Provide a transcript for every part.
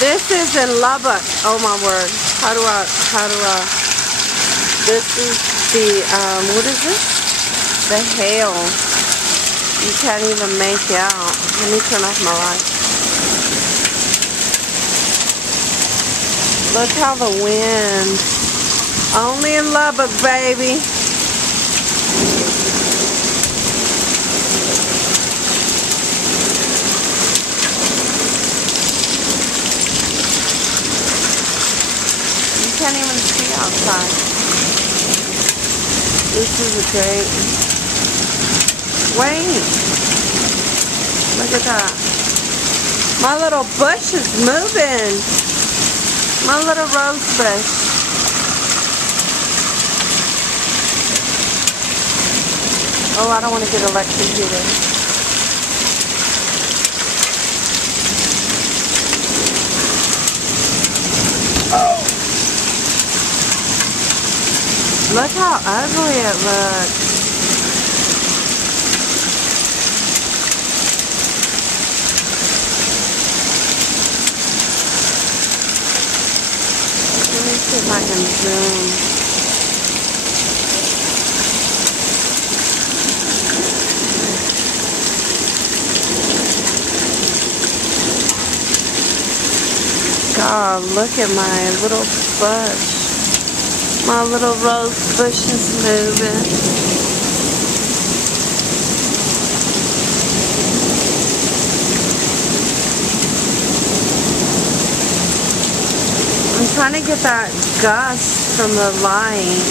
This is in Lubbock. Oh my word. This is the, what is this? The hail. You can't even make out. Let me turn off my light. Look how the wind. Only in Lubbock, baby. Can't even see outside. This is a great. Wait. Look at that. My little bush is moving. My little rose bush. Oh, I don't want to get electrocuted. Look how ugly it looks. Let me see if I can zoom. God, look at my little bush. My little rose bush is moving. I'm trying to get that gust from the light.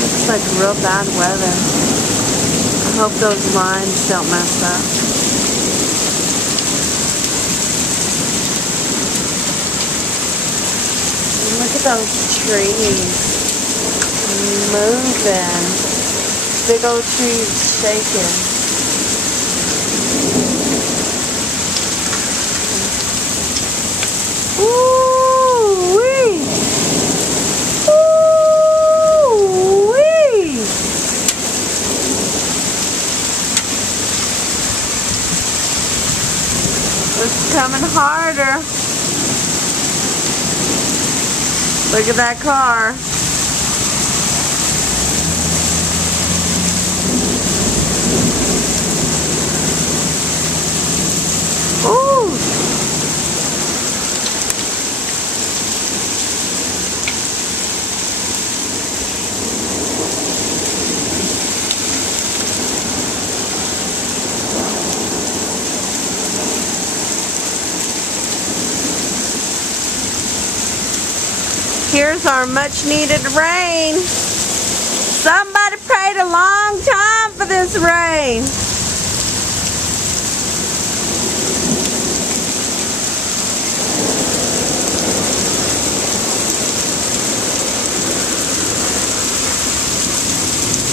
Looks like real bad weather. I hope those lines don't mess up. Look at those trees moving. Big old trees shaking. Ooh-wee! Ooh-wee! It's coming harder. Look at that car. Ooh. Here's our much needed rain. Somebody prayed a long time for this rain.